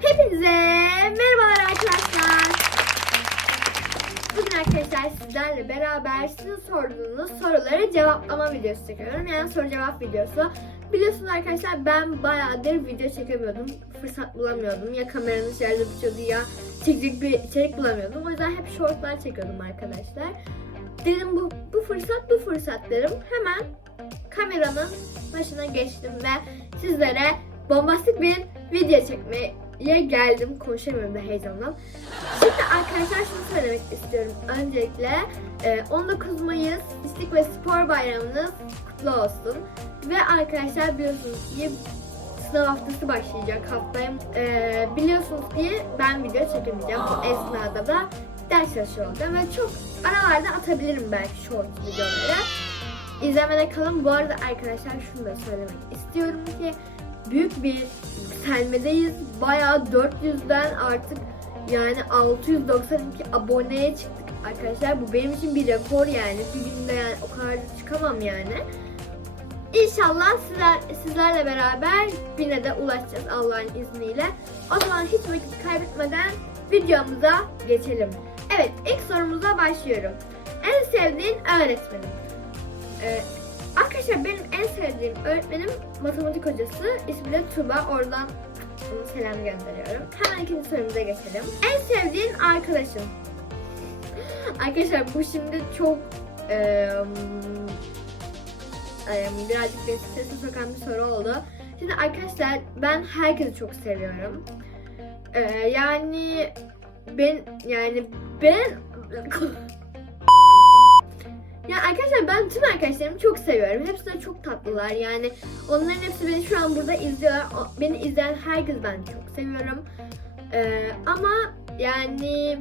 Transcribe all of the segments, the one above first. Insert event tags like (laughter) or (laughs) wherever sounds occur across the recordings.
Hepinize merhabalar arkadaşlar. Bugün arkadaşlar sizlerle beraber sizin sorduğunuz soruları cevaplama videosu çekiyorum. Yani soru cevap videosu. Biliyorsunuz arkadaşlar ben bayağıdır video çekemiyordum. Fırsat bulamıyordum. Ya kameranın şarjı bitiyordu ya çekecek bir içerik bulamıyordum. O yüzden hep shortlar çekiyordum arkadaşlar. Dedim bu, bu fırsat bu fırsat dedim. Hemen kameranın başına geçtim ve sizlere bombastik bir video çekmeye geldim. Konuşamıyorum da heyecandan. Şimdi arkadaşlar şunu söylemek istiyorum. Öncelikle e, 19 Mayıs İstik ve Spor Bayramınız kutlu olsun. Ve arkadaşlar biliyorsunuz ki sınav haftası başlayacak haftaya. E, biliyorsunuz ki ben video çekemeyeceğim. Bu esnada da ders çalışıyor olacağım. Ve çok aralarda atabilirim belki short videoları. İzlemede kalın. Bu arada arkadaşlar şunu da söylemek istiyorum ki büyük bir yükselmedeyiz. Bayağı 400'den artık yani 692 aboneye çıktık arkadaşlar. Bu benim için bir rekor yani. Bir günde yani o kadar da çıkamam yani. İnşallah sizler, sizlerle beraber bine de ulaşacağız Allah'ın izniyle. O zaman hiç vakit kaybetmeden videomuza geçelim. Evet ilk sorumuza başlıyorum. En sevdiğin öğretmenim? Ee, arkadaşlar benim en sevdiğim öğretmenim matematik hocası. İsmi de Tuba. Oradan selam gönderiyorum. Hemen ikinci sorumuza geçelim. En sevdiğin arkadaşın? (laughs) Arkadaşlar bu şimdi çok eee, eee, birazcık beni strese sokan bir soru oldu. Şimdi arkadaşlar ben herkesi çok seviyorum. Eee, yani ben yani ben (laughs) ya arkadaşlar ben tüm arkadaşlarımı çok seviyorum. Hepsi de çok tatlılar. Yani onların hepsi beni şu an burada izliyorlar. Beni izleyen herkes ben çok seviyorum. Ee, ama yani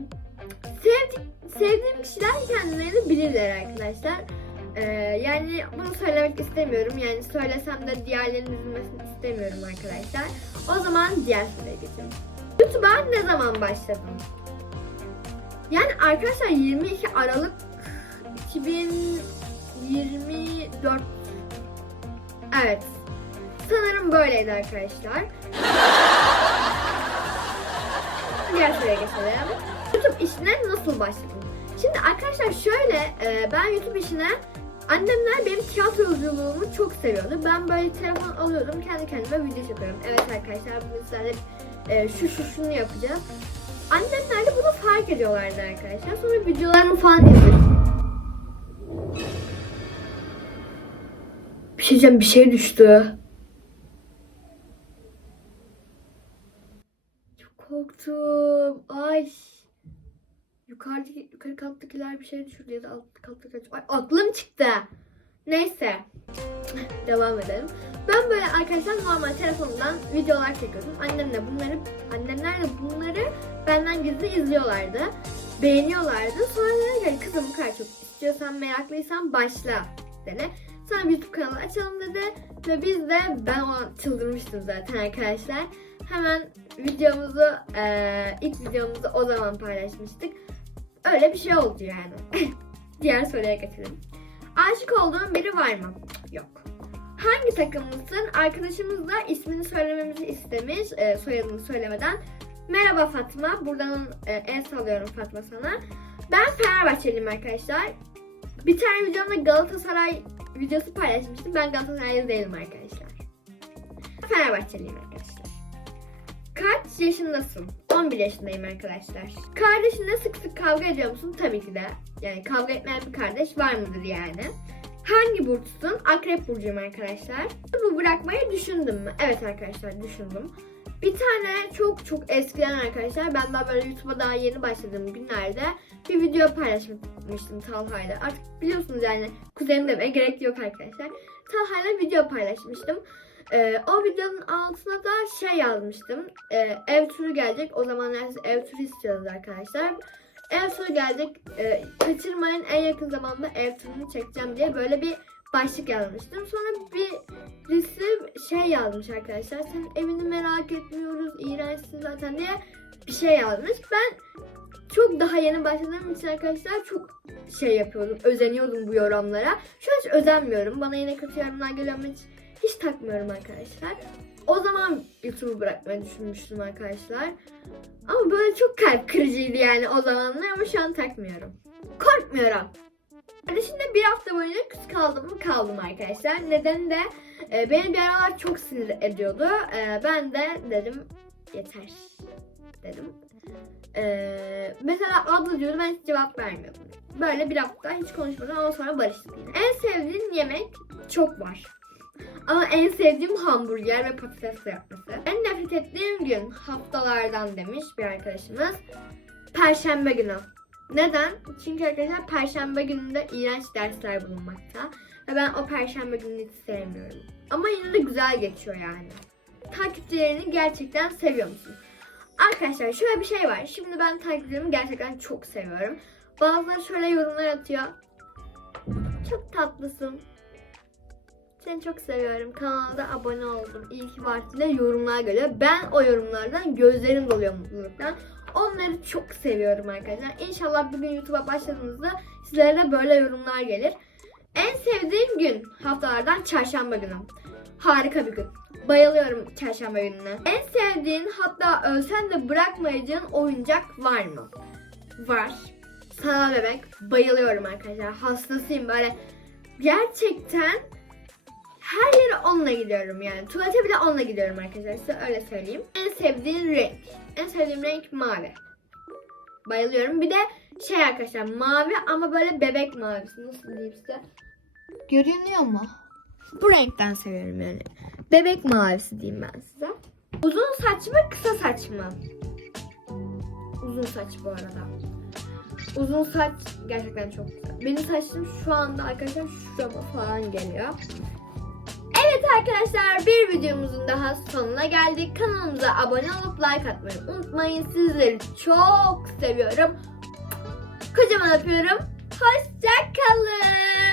sevdik, sevdiğim kişiler kendilerini bilirler arkadaşlar. Ee, yani bunu söylemek istemiyorum. Yani söylesem de diğerlerinin üzülmesini istemiyorum arkadaşlar. O zaman diğer soruya geçelim. YouTube'a ne zaman başladın? Yani arkadaşlar 22 Aralık 2024 Evet. Sanırım böyleydi arkadaşlar. (laughs) Diğer soruya geçelim. YouTube işine nasıl başladın? Şimdi arkadaşlar şöyle, e, ben YouTube işine annemler benim tiyatro yolculuğumu çok seviyordu. Ben böyle telefon alıyordum, kendi kendime video çekiyorum. Evet arkadaşlar, bu sizlerle e, şu şu şunu yapacağız. Annemler de bunu fark ediyorlardı arkadaşlar. Sonra videolarımı falan izliyor. Bir şey diyeceğim, bir şey düştü. Çok korktum. Ay. Yukarıdaki, yukarı kattakiler bir şey düşürdü ya da alt kattakiler. Ay aklım çıktı. Neyse. (laughs) Devam edelim. Ben böyle arkadaşlar normal telefonumdan videolar çekiyordum. Annem de bunları, annemler de bunları benden gizli izliyorlardı. Beğeniyorlardı. Sonra dedi ki kızım bu kadar çok istiyorsan meraklıysan başla dedi. Sonra YouTube kanalı açalım dedi. Ve biz de ben o çıldırmıştım zaten arkadaşlar. Hemen videomuzu, eee, ilk videomuzu o zaman paylaşmıştık. Öyle bir şey oldu yani. (laughs) Diğer soruya geçelim. Aşık olduğun biri var mı? Yok. Hangi takımlısın? Arkadaşımız da ismini söylememizi istemiş, e, soyadını söylemeden. Merhaba Fatma, buradan e, el sallıyorum Fatma sana. Ben Fenerbahçeliyim arkadaşlar. Bir tane videomda Galatasaray videosu paylaşmıştım. Ben Galatasaraylı değilim arkadaşlar. Fenerbahçeliyim arkadaşlar. Kaç yaşındasın? 11 yaşındayım arkadaşlar. Kardeşinle sık sık kavga ediyor musun? Tabii ki de. Yani kavga etmeyen bir kardeş var mıdır yani? Hangi burçsun? Akrep burcuyum arkadaşlar. Bu bırakmayı düşündüm mü? Evet arkadaşlar düşündüm. Bir tane çok çok eskiden arkadaşlar ben daha böyle YouTube'a daha yeni başladığım günlerde bir video paylaşmıştım Talha'yla. Artık biliyorsunuz yani kuzenim demeye gerek yok arkadaşlar. Talha'yla video paylaşmıştım. Ee, o videonun altına da şey yazmıştım. Ee, ev turu gelecek. O zamanlar siz ev turu istiyoruz arkadaşlar. Ev turu gelecek. Ee, kaçırmayın en yakın zamanda ev turunu çekeceğim diye böyle bir başlık yazmıştım. Sonra bir birisi şey yazmış arkadaşlar. Sen evini merak etmiyoruz. iğrençsin zaten diye bir şey yazmış. Ben çok daha yeni başladığım için arkadaşlar çok şey yapıyordum. Özeniyordum bu yorumlara. Şu an hiç özenmiyorum. Bana yine kötü yorumlar geliyor hiç hiç takmıyorum arkadaşlar. O zaman YouTube'u bırakmayı düşünmüştüm arkadaşlar. Ama böyle çok kalp kırıcıydı yani o zamanlar ama şu an takmıyorum. Korkmuyorum. Kardeşimle bir hafta boyunca küs kaldım mı kaldım arkadaşlar. Neden de e, beni bir aralar çok sinir ediyordu. E, ben de dedim yeter dedim. E, mesela abla diyordu ben hiç cevap vermiyordum. Böyle bir hafta hiç konuşmadan ondan sonra barıştık yine. En sevdiğim yemek çok var. Ama en sevdiğim hamburger ve patates yapması. En nefret ettiğim gün haftalardan demiş bir arkadaşımız. Perşembe günü. Neden? Çünkü arkadaşlar perşembe gününde iğrenç dersler bulunmakta. Ve ben o perşembe gününü hiç sevmiyorum. Ama yine de güzel geçiyor yani. Takipçilerini gerçekten seviyor musun? Arkadaşlar şöyle bir şey var. Şimdi ben takipçilerimi gerçekten çok seviyorum. Bazıları şöyle yorumlar atıyor. Çok tatlısın. Seni çok seviyorum. Kanalda abone oldum. İyi ki varsın diye yorumlar geliyor. Ben o yorumlardan gözlerim doluyor mutluluktan. Onları çok seviyorum arkadaşlar. İnşallah bugün YouTube'a başladığınızda sizlere de böyle yorumlar gelir. En sevdiğim gün haftalardan çarşamba günü. Harika bir gün. Bayılıyorum çarşamba gününe. En sevdiğin hatta ölsen de bırakmayacağın oyuncak var mı? Var. Sana bebek. Bayılıyorum arkadaşlar. Hastasıyım böyle. Gerçekten her yere onunla gidiyorum yani. Tuvalete bile onunla gidiyorum arkadaşlar. Size öyle söyleyeyim. En sevdiğim renk. En sevdiğim renk mavi. Bayılıyorum. Bir de şey arkadaşlar mavi ama böyle bebek mavisi. Nasıl diyeyim size? Görünüyor mu? Bu renkten seviyorum yani. Bebek mavisi diyeyim ben size. Uzun saç mı kısa saç mı? Uzun saç bu arada. Uzun saç gerçekten çok güzel. Benim saçım şu anda arkadaşlar şurama falan geliyor. Bir videomuzun daha sonuna geldik. Kanalımıza abone olup like atmayı unutmayın. Sizleri çok seviyorum. Kocaman öpüyorum. Hoşçakalın.